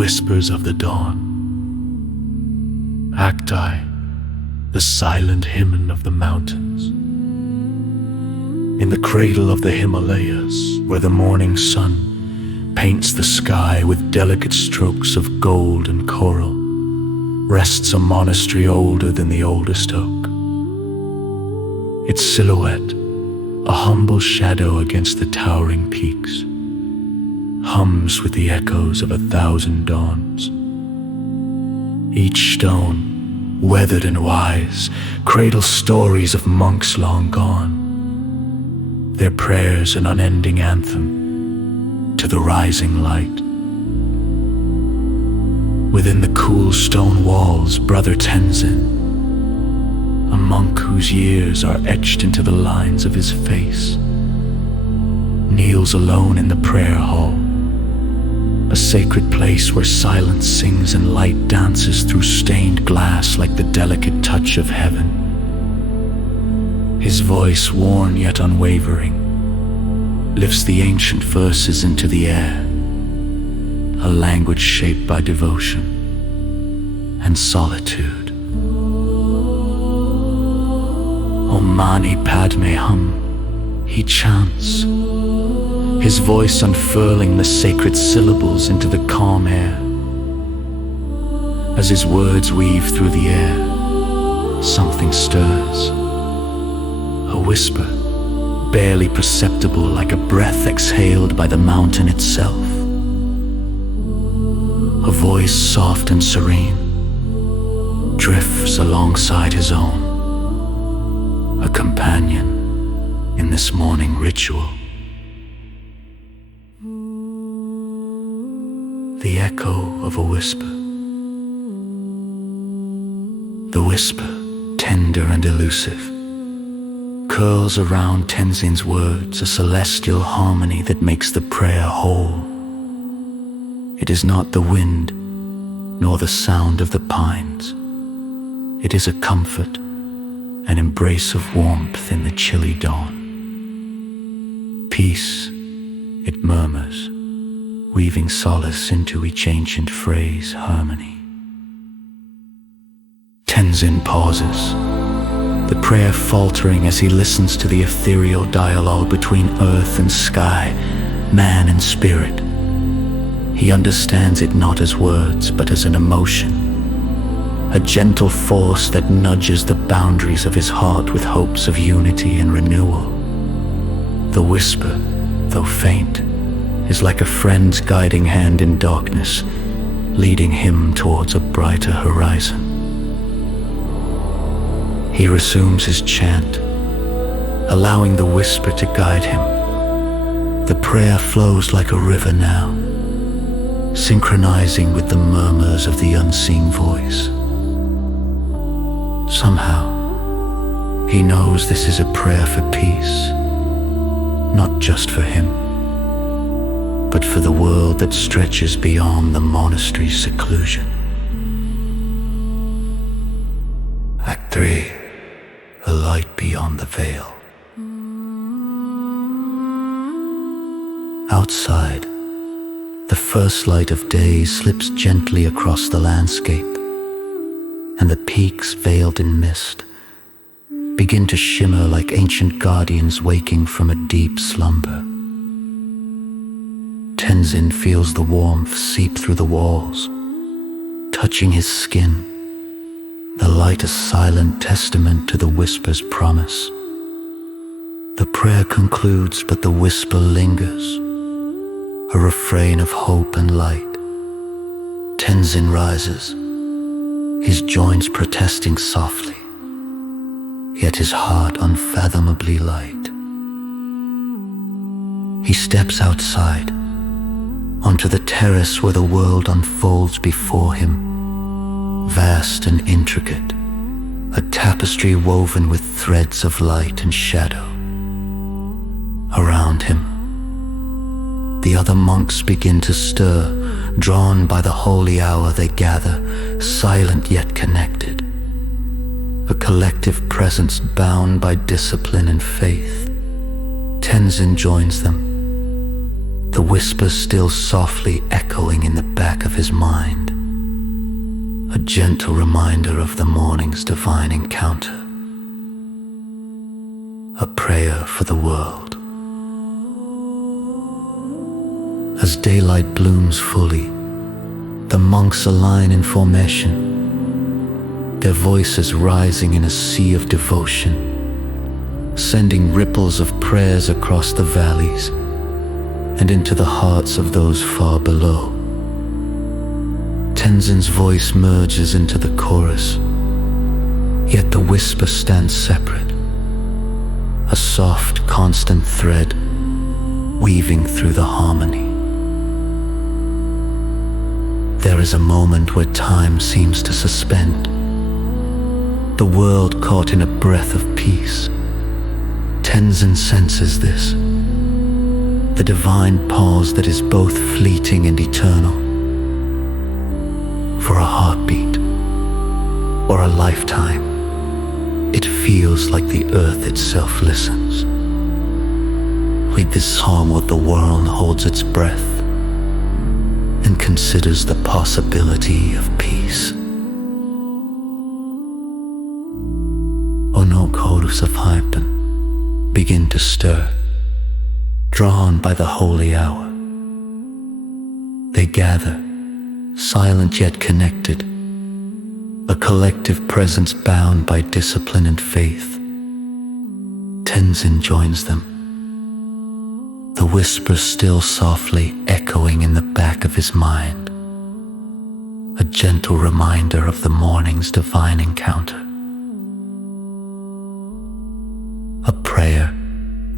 whispers of the dawn. Acti, the silent hymn of the mountains. In the cradle of the Himalayas, where the morning sun paints the sky with delicate strokes of gold and coral, rests a monastery older than the oldest oak. Its silhouette, a humble shadow against the towering peaks, hums with the echoes of 1,000 dawns. Each stone, weathered and wise, cradles stories of monks long gone, their prayers an unending anthem to the rising light. Within the cool stone walls, Brother Tenzin, a monk whose years are etched into the lines of his face, kneels alone in the prayer hall, a sacred place where silence sings and light dances through stained glass like the delicate touch of heaven. His voice, worn yet unwavering, lifts the ancient verses into the air, a language shaped by devotion and solitude. Om Mani Padme Hum, he chants, his voice unfurling the sacred syllables into the calm air. As his words weave through the air, something stirs. A whisper, barely perceptible, like a breath exhaled by the mountain itself. A voice soft and serene drifts alongside his own, a companion in this morning ritual. The echo of a whisper. The whisper, tender and elusive, curls around Tenzin's words, a celestial harmony that makes the prayer whole. It is not the wind, nor the sound of the pines. It is a comfort, an embrace of warmth in the chilly dawn. Peace, it murmurs, weaving solace into each ancient phrase, harmony. Tenzin pauses, the prayer faltering as he listens to the ethereal dialogue between earth and sky, man and spirit. He understands it not as words, but as an emotion, a gentle force that nudges the boundaries of his heart with hopes of unity and renewal. The whisper, though faint, is like a friend's guiding hand in darkness, leading him towards a brighter horizon. He resumes his chant, allowing the whisper to guide him. The prayer flows like a river now, synchronizing with the murmurs of the unseen voice. Somehow, he knows this is a prayer for peace, not just for him, but for the world that stretches beyond the monastery's seclusion. Act 3, the light beyond the veil. Outside, the first light of day slips gently across the landscape, and the peaks veiled in mist begin to shimmer like ancient guardians waking from a deep slumber. Tenzin feels the warmth seep through the walls, touching his skin, the light a silent testament to the whisper's promise. The prayer concludes, but the whisper lingers, a refrain of hope and light. Tenzin rises, his joints protesting softly, yet his heart unfathomably light. He steps outside, onto the terrace where the world unfolds before him, vast and intricate, a tapestry woven with threads of light and shadow. Around him, the other monks begin to stir, drawn by the holy hour they gather, silent yet connected, a collective presence bound by discipline and faith. Tenzin joins them, the whispers still softly echoing in the back of his mind, a gentle reminder of the morning's divine encounter, a prayer for the world. As daylight blooms fully, the monks align in formation, their voices rising in a sea of devotion, sending ripples of prayers across the valleys and into the hearts of those far below. Tenzin's voice merges into the chorus, yet the whisper stands separate, a soft, constant thread weaving through the harmony. There is a moment where time seems to suspend, the world caught in a breath of peace. Tenzin senses this, the divine pause that is both fleeting and eternal. For a heartbeat, or a lifetime, it feels like the earth itself listens. With this song of the world holds its breath and considers the possibility of peace. Onok Horus of Hyphen begin to stir, drawn by the holy hour. They gather, silent yet connected, a collective presence bound by discipline and faith. Tenzin joins them, the whispers still softly echoing in the back of his mind, a gentle reminder of the morning's divine encounter, a prayer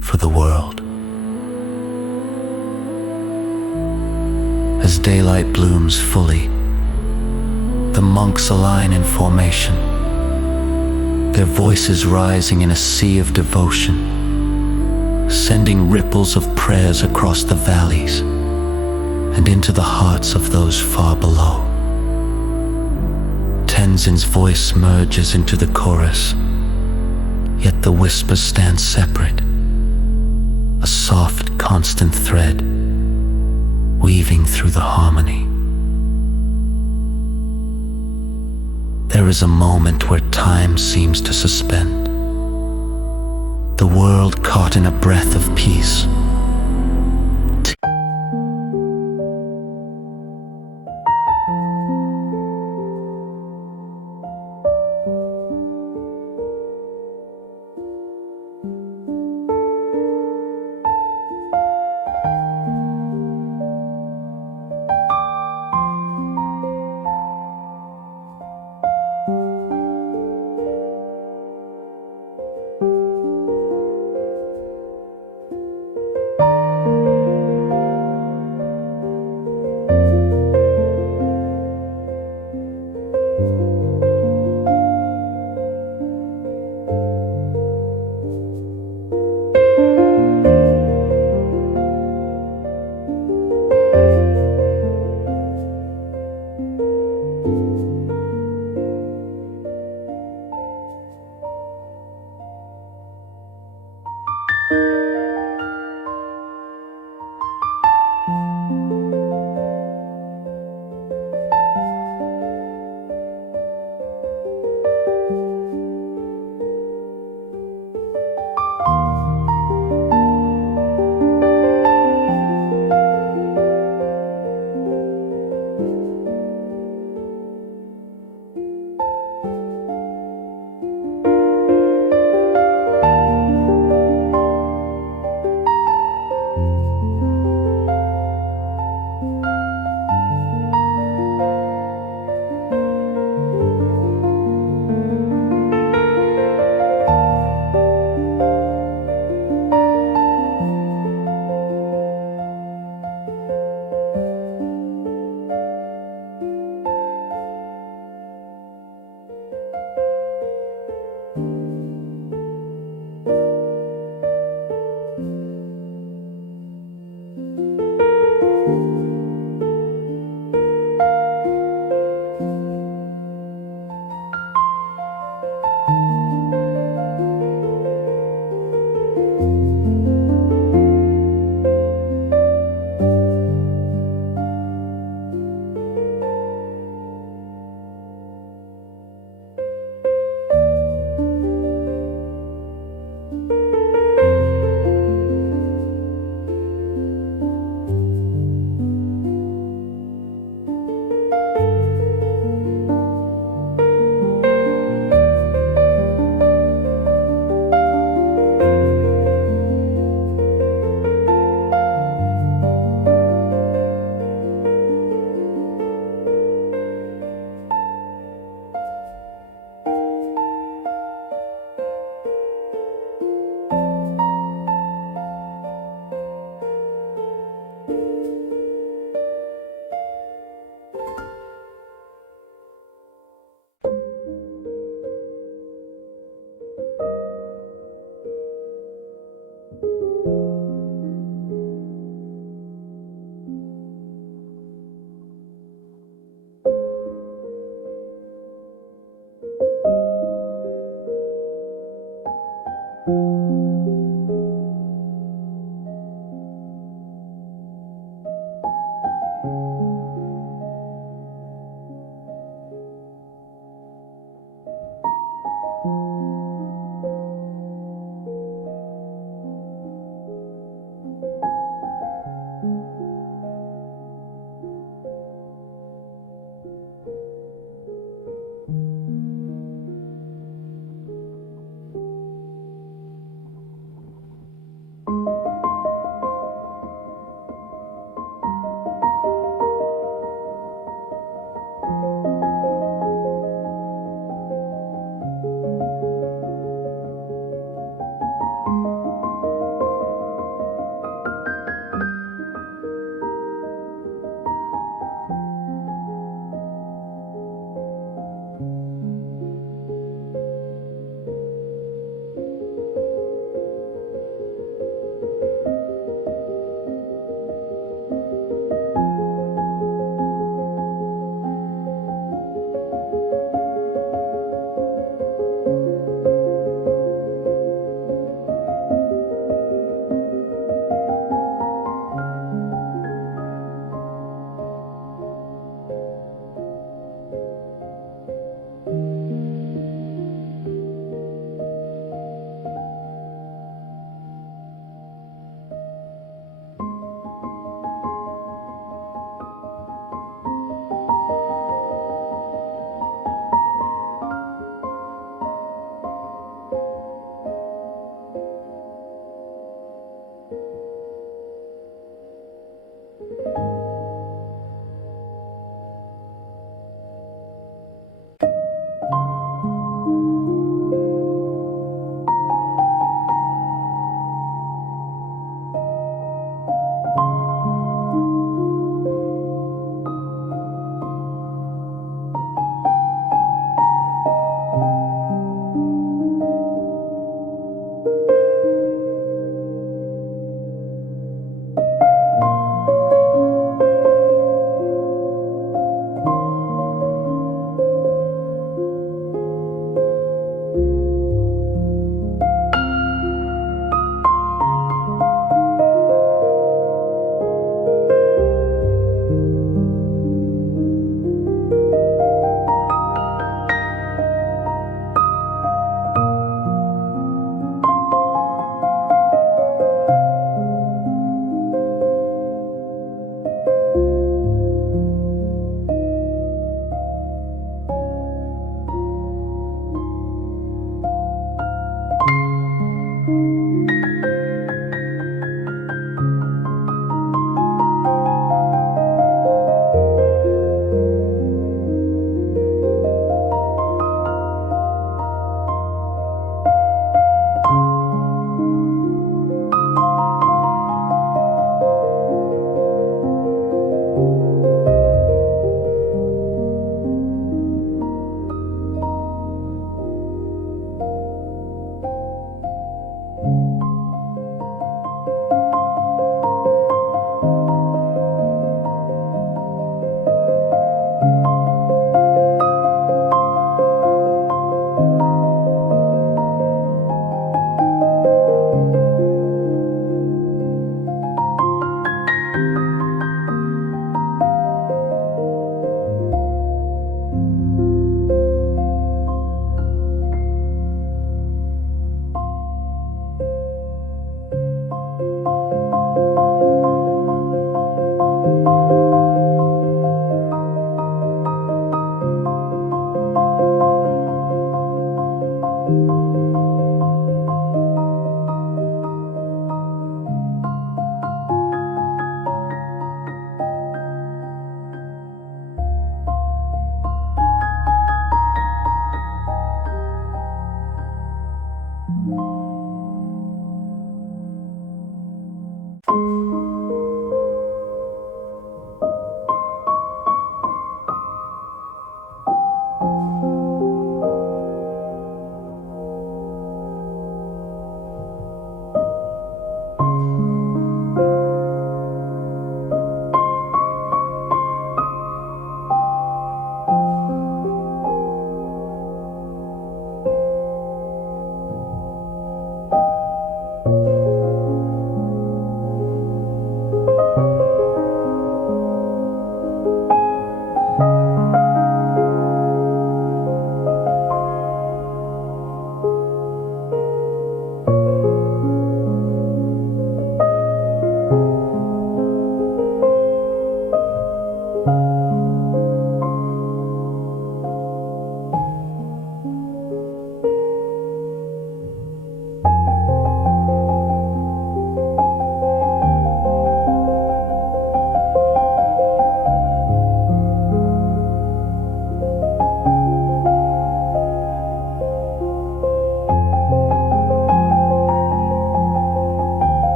for the world. As daylight blooms fully, the monks align in formation, their voices rising in a sea of devotion, sending ripples of prayers across the valleys and into the hearts of those far below. Tenzin's voice merges into the chorus, yet the whispers stand separate, a soft, constant thread weaving through the harmony. There is a moment where time seems to suspend, the world caught in a breath of peace.